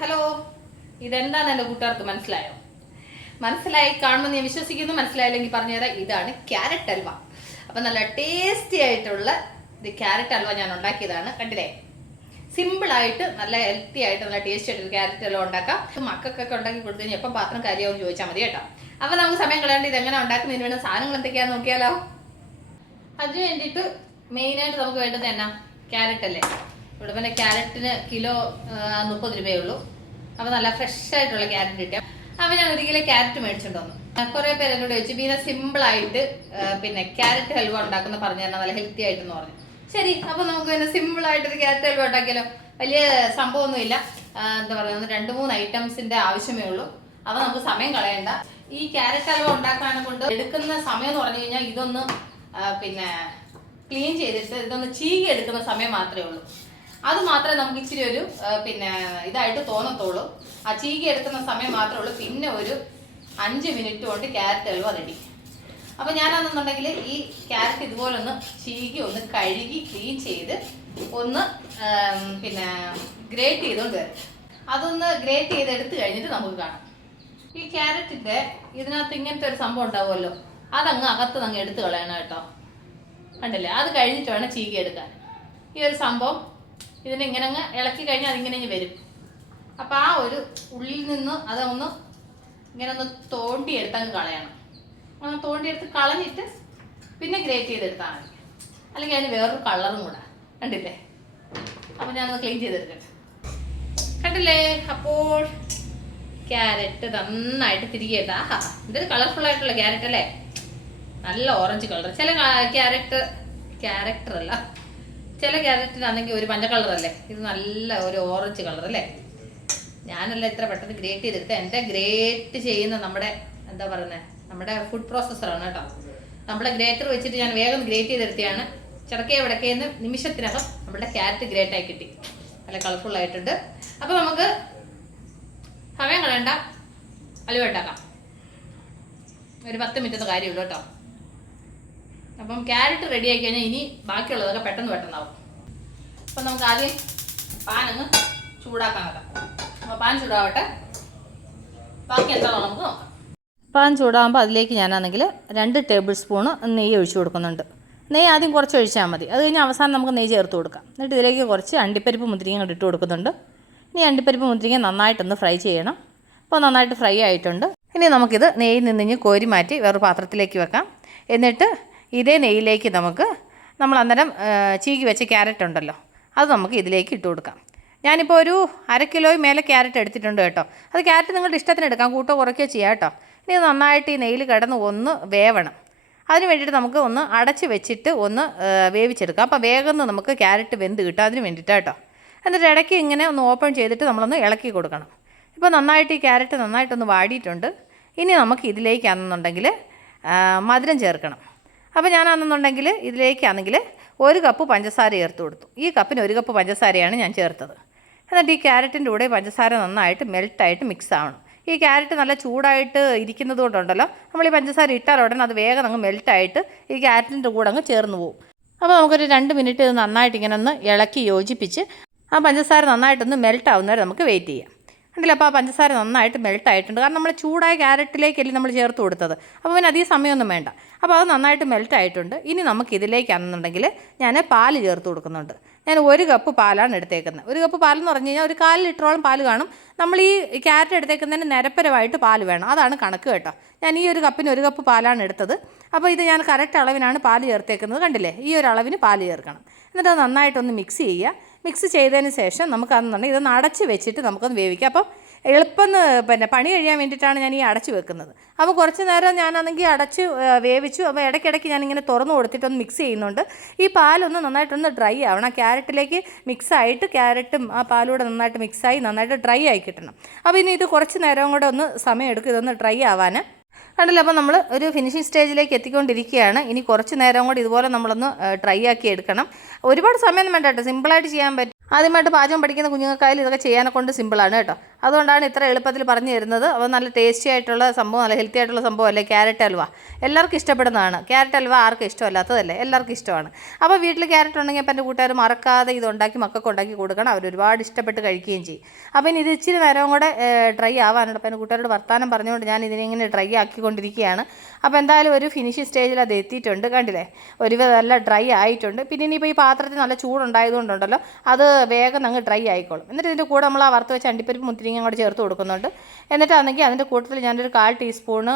Hello. ഇതെന്താണ് എന്റെ കൂട്ടുകാർക്ക് മനസ്സിലായോ? മനസ്സിലായി കാണുമെന്ന് ഞാൻ വിശ്വസിക്കുന്നു. മനസ്സിലായില്ലെങ്കിൽ പറഞ്ഞുതരാം ഇതാണ് ക്യാരറ്റ് അൽവ. അപ്പം നല്ല ടേസ്റ്റി ആയിട്ടുള്ള ഇത് ക്യാരറ്റ് അൽവ ഞാൻ ഉണ്ടാക്കിയതാണ്. കണ്ടില്ലേ? സിമ്പിൾ ആയിട്ട് നല്ല ഹെൽത്തി ആയിട്ട് നല്ല ടേസ്റ്റി ആയിട്ട് ക്യാരറ്റ് അൽവ ഉണ്ടാക്കാം. മക്കൾക്കൊക്കെ ഉണ്ടാക്കി കൊടുത്തു എപ്പം പാത്രം കാര്യമാവും ചോദിച്ചാൽ മതി കേട്ടോ. അപ്പം നമുക്ക് സമയം കളയാണ്ട് ഇത് എങ്ങനെ ഉണ്ടാക്കുന്നതിന് വേണ്ട സാധനങ്ങൾ എന്തൊക്കെയാണെന്ന് നോക്കിയാലോ. അതിന് വേണ്ടിയിട്ട് മെയിനായിട്ട് നമുക്ക് വേണ്ടത് എന്നാ? ക്യാരറ്റ് അല്ലേ? ഇവിടെ പിന്നെ ക്യാരറ്റിന് കിലോ മുപ്പത് രൂപയേ ഉള്ളൂ അപ്പോൾ നല്ല ഫ്രഷ് ആയിട്ടുള്ള ക്യാരറ്റ് കിട്ടിയ അപ്പോൾ ഞാൻ ഒരു കിലോ ക്യാരറ്റ് മേടിച്ചിട്ടുണ്ടോ കുറെ പേര് എന്നോട് ചോദിച്ചു പിന്നെ സിമ്പിളായിട്ട് പിന്നെ ക്യാരറ്റ് ഹൽവ ഉണ്ടാക്കുന്ന പറഞ്ഞു തന്നെ നല്ല ഹെൽത്തി ആയിട്ടെന്ന് പറഞ്ഞു. ശരി അപ്പോൾ നമുക്ക് പിന്നെ സിമ്പിളായിട്ടൊരു ക്യാരറ്റ് ഹൽവ ഉണ്ടാക്കിയാലോ? വലിയ സംഭവമൊന്നുമില്ല. എന്താ പറയുക രണ്ട് മൂന്ന് ഐറ്റംസിന്റെ ആവശ്യമേ ഉള്ളൂ. അപ്പോൾ നമുക്ക് സമയം കളയണ്ട. ഈ ക്യാരറ്റ് ഹൽവ ഉണ്ടാക്കാനെ കൊണ്ട് എടുക്കുന്ന സമയം എന്ന് പറഞ്ഞു കഴിഞ്ഞാൽ ഇതൊന്ന് പിന്നെ ക്ലീൻ ചെയ്തിട്ട് ഇതൊന്ന് ചീകി എടുക്കുന്ന സമയം മാത്രമേ ഉള്ളൂ. അത് മാത്രമേ നമുക്ക് ഇച്ചിരി ഒരു പിന്നെ ഇതായിട്ട് തോന്നത്തുള്ളൂ. ആ ചീകി എടുക്കുന്ന സമയം മാത്രമേ ഉള്ളൂ. പിന്നെ ഒരു അഞ്ച് മിനിറ്റ് കൊണ്ട് ക്യാരറ്റ് അലുവ റെഡി അപ്പൊ ഞാനാണെന്നുണ്ടെങ്കിൽ ഈ ക്യാരറ്റ് ഇതുപോലെ ഒന്ന് ചീകി ഒന്ന് കഴുകി ക്ലീൻ ചെയ്ത് ഒന്ന് പിന്നെ ഗ്രേറ്റ് ചെയ്തുകൊണ്ട് വരും. അതൊന്ന് ഗ്രേറ്റ് ചെയ്ത് എടുത്തു കഴിഞ്ഞിട്ട് നമുക്ക് കാണാം. ഈ ക്യാരറ്റിന്റെ ഇതിനകത്ത് ഇങ്ങനത്തെ ഒരു സംഭവം ഉണ്ടാവുമല്ലോ. അതങ്ങ് അകത്ത് അങ്ങ് എടുത്തു കളയണം കേട്ടോ. കണ്ടില്ലേ? അത് കഴിഞ്ഞിട്ട് വേണം ചീകി എടുക്കാൻ. ഈ ഒരു സംഭവം ഇതിനെ ഇങ്ങനെ അങ്ങ് ഇളക്കി കഴിഞ്ഞാൽ അതിങ്ങനെ വരും. അപ്പം ആ ഒരു ഉള്ളിൽ നിന്ന് അതൊന്ന് ഇങ്ങനെ ഒന്ന് തോണ്ടി എടുത്തങ്ങ് കളയണം. അങ്ങനെ തോണ്ടിയെടുത്ത് കളഞ്ഞിട്ട് പിന്നെ ഗ്രേറ്റ് ചെയ്തെടുത്താൽ മതി. അല്ലെങ്കിൽ അതിന് വേറൊരു കളറും കൂടെ. കണ്ടില്ലേ? അപ്പം ഞാനൊന്ന് ക്ലീൻ ചെയ്തെടുക്കട്ടെ. കണ്ടില്ലേ? അപ്പോൾ ക്യാരറ്റ് നന്നായിട്ട് തിരികെ ആഹാ ഇതൊരു കളർഫുൾ ആയിട്ടുള്ള ക്യാരറ്റ് അല്ലേ നല്ല ഓറഞ്ച് കളർ ചില ക്യാരറ്റ് ക്യാരക്ടർ അല്ല ചില ക്യാരറ്റിനാണെങ്കിൽ ഒരു മഞ്ഞ കളർ അല്ലേ ഇത് നല്ല ഒരു ഓറഞ്ച് കളർ അല്ലേ? ഞാനല്ല ഇത്ര പെട്ടെന്ന് ഗ്രേറ്റ് ചെയ്തെടുത്ത്. എന്റെ ഗ്രേറ്റ് ചെയ്യുന്ന നമ്മുടെ എന്താ പറയുന്നത് നമ്മുടെ ഫുഡ് പ്രോസസ്സറാണ് കേട്ടോ. നമ്മുടെ ഗ്രേറ്റർ വെച്ചിട്ട് ഞാൻ വേഗം ഗ്രേറ്റ് ചെയ്തെടുത്തിയാണ്. ചിടക്കേ വിടക്കേന്ന് നിമിഷത്തിനകം നമ്മുടെ ക്യാരറ്റ് ഗ്രേറ്റ് ആയി കിട്ടി. നല്ല കളർഫുൾ ആയിട്ടുണ്ട്. അപ്പോൾ നമുക്ക് സമയം കളയണ്ട. അലുവ ഉണ്ടാക്കാം ഒരു പത്ത് മിനിറ്റത്തെ കാര്യമുള്ളൂ കേട്ടോ. അപ്പം ക്യാരറ്റ് റെഡി ആയി കഴിഞ്ഞാൽ ഇനി ബാക്കിയുള്ളതൊക്കെ പെട്ടെന്ന് പെട്ടെന്നാവും. അപ്പം നമുക്ക് ആദ്യം പാനൊന്ന് ചൂടാക്കാൻ നോക്കാം അപ്പോൾ പാൻ ചൂടാവട്ടെ. ബാക്കി എന്താണോ നമുക്ക് നോക്കാം. പാൻ ചൂടാകുമ്പോൾ അതിലേക്ക് ഞാനാണെങ്കിൽ രണ്ട് ടേബിൾ സ്പൂണ് നെയ്യ് ഒഴിച്ചു കൊടുക്കുന്നുണ്ട്. നെയ്യ് ആദ്യം കുറച്ച് ഒഴിച്ചാൽ മതി. അത് കഴിഞ്ഞ് അവസാനം നമുക്ക് നെയ്യ് ചേർത്ത് കൊടുക്കാം. എന്നിട്ട് ഇതിലേക്ക് കുറച്ച് അണ്ടിപ്പരിപ്പ് മുന്തിരിങ്ങ ഇട്ട് കൊടുക്കുന്നുണ്ട്. ഇനി അണ്ടിപ്പരിപ്പ് മുന്തിരിങ്ങ നന്നായിട്ടൊന്ന് ഫ്രൈ ചെയ്യണം. അപ്പോൾ നന്നായിട്ട് ഫ്രൈ ആയിട്ടുണ്ട്. ഇനി നമുക്കിത് നെയ്യിൽ നിന്നിഞ്ഞ് കോരി മാറ്റി വേറൊരു പാത്രത്തിലേക്ക് വെക്കാം. എന്നിട്ട് ഇതേ നെയ്യിലേക്ക് നമുക്ക് നമ്മൾ അന്നേരം ചീകി വെച്ച ക്യാരറ്റ് ഉണ്ടല്ലോ അത് നമുക്ക് ഇതിലേക്ക് ഇട്ട് കൊടുക്കാം. ഞാനിപ്പോൾ ഒരു അര കിലോയും മേലെ ക്യാരറ്റ് എടുത്തിട്ടുണ്ട് കേട്ടോ. അത് ക്യാരറ്റ് നിങ്ങളുടെ ഇഷ്ടത്തിന് എടുക്കാം കൂട്ടോ കുറയ്ക്കുകയോ ചെയ്യാം കേട്ടോ. ഇനി നന്നായിട്ട് ഈ നെയ്യിൽ കിടന്ന് ഒന്ന് വേവണം. അതിന് വേണ്ടിയിട്ട് നമുക്ക് ഒന്ന് അടച്ച് വെച്ചിട്ട് ഒന്ന് വേവിച്ചെടുക്കാം. അപ്പോൾ വേഗം നമുക്ക് ക്യാരറ്റ് വെന്ത് കിട്ടും അതിന് വേണ്ടിയിട്ട് കേട്ടോ. എന്നിട്ട് ഇടയ്ക്ക് ഇങ്ങനെ ഒന്ന് ഓപ്പൺ ചെയ്തിട്ട് നമ്മളൊന്ന് ഇളക്കി കൊടുക്കണം. ഇപ്പോൾ നന്നായിട്ട് ഈ ക്യാരറ്റ് നന്നായിട്ടൊന്ന് വാടിയിട്ടുണ്ട്. ഇനി നമുക്ക് ഇതിലേക്കാണെന്നുണ്ടെങ്കിൽ മധുരം ചേർക്കണം. അപ്പോൾ ഞാനാണെന്നുണ്ടെങ്കിൽ ഇതിലേക്കാണെങ്കിൽ ഒരു കപ്പ് പഞ്ചസാര ചേർത്ത് കൊടുത്തു. ഈ കപ്പിന് ഒരു കപ്പ് പഞ്ചസാരയാണ് ഞാൻ ചേർത്തത്. എന്നിട്ട് ഈ ക്യാരറ്റിന്റെ കൂടെ പഞ്ചസാര നന്നായിട്ട് മെൽട്ടായിട്ട് മിക്സ് ആവണം. ഈ ക്യാരറ്റ് നല്ല ചൂടായിട്ട് ഇരിക്കുന്നത് കൊണ്ടുണ്ടല്ലോ. നമ്മൾ ഈ പഞ്ചസാര ഇട്ടാൽ ഉടനെ അത് വേഗം അങ്ങ് മെൽട്ടായിട്ട് ഈ ക്യാരറ്റിന്റെ കൂടെ അങ്ങ് ചേർന്ന് പോകും അപ്പോൾ നമുക്കൊരു രണ്ട് മിനിറ്റ് ഇത് നന്നായിട്ട് ഇങ്ങനെ ഒന്ന് ഇളക്കി യോജിപ്പിച്ച് ആ പഞ്ചസാര നന്നായിട്ടൊന്ന് മെൽട്ട് ആവുന്നവരെ നമുക്ക് വെയിറ്റ് ചെയ്യാം. ഉണ്ടല്ലോ അപ്പോൾ ആ പഞ്ചസാര നന്നായിട്ട് മെൽറ്റ് ആയിട്ടുണ്ട് കാരണം നമ്മൾ ചൂടായ ക്യാരറ്റിലേക്കല്ലേ നമ്മൾ ചേർത്ത് കൊടുത്തത്. അപ്പോൾ പിന്നെ അധികം സമയമൊന്നും വേണ്ട. അപ്പോൾ അത് നന്നായിട്ട് മെൽറ്റ് ആയിട്ടുണ്ട് ഇനി നമുക്ക് ഇതിലേക്കാണെന്നുണ്ടെങ്കിൽ ഞാൻ പാൽ ചേർത്ത് കൊടുക്കുന്നുണ്ട്. ഞാൻ ഒരു കപ്പ് പാലാണ് എടുത്തേക്കുന്നത്. ഒരു കപ്പ് പാലെന്ന് പറഞ്ഞു കഴിഞ്ഞാൽ ഒരു കാൽ ലിറ്ററോളം പാൽ കാണും. നമ്മൾ ഈ ക്യാരറ്റ് എടുത്തേക്കുന്നതിന് നിരപ്പരമായിട്ട് പാൽ വേണം. അതാണ് കണക്ക് കേട്ടോ. ഞാൻ ഈ ഒരു കപ്പിന് ഒരു കപ്പ് പാലാണ് എടുത്തത്. അപ്പോൾ ഇത് ഞാൻ കറക്റ്റ് അളവിനാണ് പാൽ ചേർത്തേക്കുന്നത് കണ്ടില്ലേ? ഈ ഒരു അളവിന് പാൽ ചേർക്കണം. എന്നിട്ട് അത് നന്നായിട്ടൊന്ന് മിക്സ് ചെയ്യുക. മിക്സ് ചെയ്തതിന് ശേഷം നമുക്ക് അതെന്നുണ്ടെങ്കിൽ ഇതൊന്ന് അടച്ച് വെച്ചിട്ട് നമുക്കൊന്ന് വേവിക്കാം. അപ്പം എളുപ്പം പിന്നെ പണി കഴിയാൻ വേണ്ടിയിട്ടാണ് ഞാൻ ഈ അടച്ചു വെക്കുന്നത്. അപ്പോൾ കുറച്ച് നേരം ഞാനാണെങ്കിൽ അടച്ച് വേവിച്ചു. അപ്പോൾ ഇടയ്ക്കിടയ്ക്ക് ഞാനിങ്ങനെ തുറന്ന് കൊടുത്തിട്ടൊന്ന് മിക്സ് ചെയ്യുന്നുണ്ട്. ഈ പാലൊന്ന് നന്നായിട്ടൊന്ന് ഡ്രൈ ആവണം. ക്യാരറ്റിലേക്ക് മിക്സായിട്ട് ക്യാരറ്റും ആ പാലൂടെ നന്നായിട്ട് മിക്സായി നന്നായിട്ട് ഡ്രൈ ആയി കിട്ടണം. അപ്പോൾ ഇനി ഇത് കുറച്ച് നേരം കൂടെ ഒന്ന് സമയം എടുക്കും ഇതൊന്ന് ഡ്രൈ ആവാൻ കണ്ടല്ലോ? അപ്പോൾ നമ്മൾ ഒരു ഫിനിഷിംഗ് സ്റ്റേജിലേക്ക് എത്തിക്കൊണ്ടിരിക്കുകയാണ്. ഇനി കുറച്ച് നേരം കൂടി ഇതുപോലെ നമ്മളൊന്ന് ഡ്രൈ ആക്കി എടുക്കണം. ഒരുപാട് സമയമൊന്നും വേണ്ട കേട്ടോ. സിമ്പിളായിട്ട് ചെയ്യാൻ പറ്റും. ആദ്യമായിട്ട് പാചകം പഠിക്കുന്ന കുഞ്ഞുങ്ങൾക്കായാലും ഇതൊക്കെ ചെയ്യാനെ കൊണ്ട് സിമ്പിളാണ് കേട്ടോ. അതുകൊണ്ടാണ് ഇത്ര എളുപ്പത്തിൽ പറഞ്ഞു തരുന്നത്. അപ്പോൾ നല്ല ടേസ്റ്റി ആയിട്ടുള്ള സംഭവം നല്ല ഹെൽത്തി ആയിട്ടുള്ള സംഭവം അല്ലേ? ക്യാരറ്റ് ഹൽവ എല്ലാവർക്കും ഇഷ്ടപ്പെടുന്നതാണ്. ക്യാരറ്റ് ഹൽവ ആർക്കും ഇഷ്ടമല്ലാത്തതല്ലേ? എല്ലാവർക്കും ഇഷ്ടമാണ്. അപ്പോൾ വീട്ടിൽ ക്യാരറ്റ് ഉണ്ടെങ്കിൽ അപ്പം എന്റെ കൂട്ടുകാർ മറക്കാതെ ഇത് ഉണ്ടാക്കി മക്കൾക്ക് ഉണ്ടാക്കി കൊടുക്കണം. അവർ ഒരുപാട് ഇഷ്ടപ്പെട്ട് കഴിക്കുകയും ചെയ്യും. അപ്പോൾ ഇനി ഇത് ഇച്ചിരി നേരവും കൂടെ ഡ്രൈ ആവാനുണ്ട്. അപ്പോൾ എന്റെ കൂട്ടുകാരോട് വർത്താനം പറഞ്ഞുകൊണ്ട് ഞാൻ ഇതിനെ ഡ്രൈ ആക്കിക്കൊണ്ടിരിക്കുകയാണ്. അപ്പോൾ എന്തായാലും ഒരു ഫിനിഷിംഗ് സ്റ്റേജിൽ അത് എത്തിയിട്ടുണ്ട്. കണ്ടില്ലേ? ഒരുവിധം നല്ല ഡ്രൈ ആയിട്ടുണ്ട്. പിന്നെ ഇനിയിപ്പോൾ ഈ പാത്രത്തിൽ നല്ല ചൂടുണ്ടായതുകൊണ്ടുണ്ടല്ലോ അത് വേഗം അങ്ങ് ഡ്രൈ ആയിക്കോളും. എന്നിട്ട് ഇതിന്റെ കൂടെ നമ്മൾ ആ വറുത്ത് വെച്ച അണ്ടിപ്പരിപ്പ് മുന്തിരിങ്ങ കൂടെ ചേർത്ത് കൊടുക്കുന്നുണ്ട്. എന്നിട്ടാണെങ്കിൽ അതിന്റെ കൂട്ടത്തിൽ ഞാനൊരു കാൽ ടീസ്പൂണ്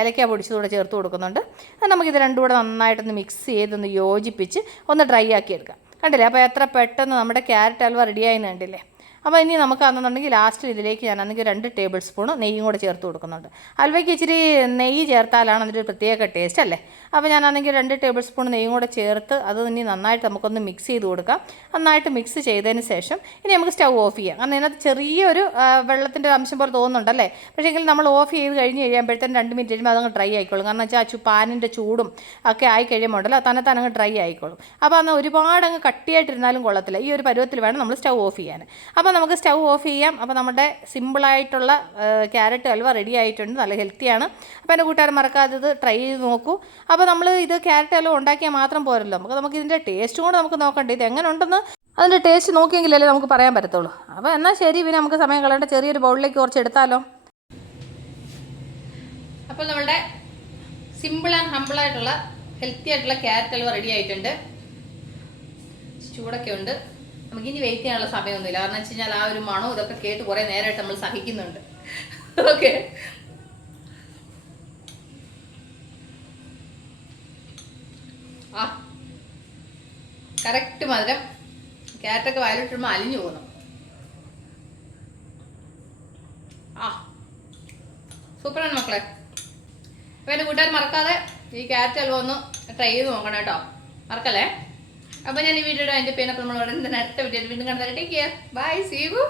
ഏലക്ക പൊടിച്ചതുകൂടെ ചേർത്ത് കൊടുക്കുന്നുണ്ട്. അത് നമുക്കിത് രണ്ടും കൂടെ നന്നായിട്ടൊന്ന് മിക്സ് ചെയ്തൊന്ന് യോജിപ്പിച്ച് ഒന്ന് ഡ്രൈ ആക്കി എടുക്കാം. കണ്ടില്ലേ? അപ്പോൾ എത്ര പെട്ടെന്ന് നമ്മുടെ ക്യാരറ്റ് ഹൽവ റെഡിയായി കണ്ടില്ലേ? അപ്പോൾ ഇനി നമുക്ക് അതെന്നുണ്ടെങ്കിൽ ലാസ്റ്റിൽ ഇതിലേക്ക് ഞാൻ അന്നെങ്കിൽ രണ്ട് ടേബിൾ സ്പൂൺ നെയ്യും കൂടെ ചേർത്ത് കൊടുക്കുന്നുണ്ട്. ഹൽവയ്ക്ക് ഇച്ചിരി നെയ്യ് ചേർത്താലാണ് അതിന്റെ പ്രത്യേക ടേസ്റ്റ് അല്ലേ? അപ്പോൾ ഞാൻ ആണെങ്കിൽ രണ്ട് ടേബിൾ സ്പൂൺ നെയ്യും കൂടെ ചേർത്ത് അത് ഇനി നന്നായിട്ട് നമുക്കൊന്ന് മിക്സ് ചെയ്ത് കൊടുക്കാം. നന്നായിട്ട് മിക്സ് ചെയ്തതിന് ശേഷം ഇനി നമുക്ക് സ്റ്റൗ ഓഫ് ചെയ്യാം. കാരണം ഇതിനകത്ത് ചെറിയൊരു വെള്ളത്തിന്റെ അംശം പോലെ തോന്നുന്നുണ്ടല്ലേ? പക്ഷേ നമ്മൾ ഓഫ് ചെയ്ത് കഴിഞ്ഞ് കഴിയുമ്പോഴത്തേനും രണ്ട് മിനിറ്റ് കഴിയുമ്പോൾ അതങ്ങ് ഡ്രൈ ആയിക്കോളും. കാരണം വെച്ചാൽ ആ പാനിന്റെ ചൂടും ഒക്കെ ആയി കഴിയുമ്പോൾ ഉണ്ടല്ലോ തന്നെ തന്നെ അങ്ങ് ഡ്രൈ ആയിക്കോളും. അപ്പോൾ അന്ന് ഒരുപാട് അങ്ങ് കട്ടിയായിട്ടിരുന്നാലും കൊള്ളത്തില്ല. ഈ ഒരു പരുവത്തിൽ വേണം നമ്മൾ സ്റ്റൗ ഓഫ് ചെയ്യാൻ. അപ്പോൾ നമുക്ക് സ്റ്റൗ ഓഫ് ചെയ്യാം. അപ്പോൾ നമ്മുടെ സിമ്പിളായിട്ടുള്ള ക്യാരറ്റ് ഹൽവ റെഡി ആയിട്ടുണ്ട്. നല്ല ഹെൽത്തിയാണ് അപ്പോൾ എന്റെ കൂട്ടുകാർ മറക്കാതെ ഇത് ട്രൈ ചെയ്ത് നോക്കൂ. അപ്പോൾ നമ്മൾ ഇത് ക്യാരറ്റ് ഹൽവ ഉണ്ടാക്കിയാൽ മാത്രം പോരല്ലോ. നമുക്ക് നമുക്ക് ഇതിന്റെ ടേസ്റ്റും കൂടെ നമുക്ക് നോക്കണ്ടേ. ഇത് എങ്ങനെ ഉണ്ടെന്ന് അതിന്റെ ടേസ്റ്റ് നോക്കിയെങ്കിലല്ലേ നമുക്ക് പറയാൻ പറ്റത്തുള്ളൂ. അപ്പോൾ എന്നാൽ ശരി പിന്നെ നമുക്ക് സമയം കളയേണ്ട. ചെറിയൊരു ബൗളിലേക്ക് കുറച്ച് എടുത്താലോ? അപ്പോൾ നമ്മുടെ സിമ്പിൾ ആൻഡ് ഹമ്പിൾ ആയിട്ടുള്ള ഹെൽത്തി ആയിട്ടുള്ള ക്യാരറ്റ് ഹൽവ റെഡി ആയിട്ടുണ്ട്. ചൂടൊക്കെ ഉണ്ട്. നമുക്ക് ഇനി വെയിറ്റ് ചെയ്യാനുള്ള സമയമൊന്നുമില്ല. കാരണം വെച്ച് കഴിഞ്ഞാൽ ആ ഒരു മണം ഇതൊക്കെ കേട്ട് കുറേ നേരമായിട്ട് നമ്മൾ സഹിക്കുന്നുണ്ട്. ഓക്കെ ആ. കറക്റ്റ് മധുരം. ക്യാരറ്റൊക്കെ വയലിട്ടിടുമ്പോൾ അലിഞ്ഞു പോകുന്നു. ആ. സൂപ്പറാണ് മക്കളെ. അപ്പോൾ എന്റെ കൂട്ടുകാർ മറക്കാതെ ഈ ക്യാരറ്റ് ഹൽവ ഒന്ന് ട്രൈ ചെയ്ത് നോക്കണം കേട്ടോ. മറക്കല്ലേ? അപ്പോൾ ഞാൻ ഈ വീഡിയോയുടെ എന്റെ പേനപ്പോൾ തന്നെ അടുത്ത വീഡിയോ വീണ്ടും കണ്ടു ടേക്ക് ബൈ സീ യു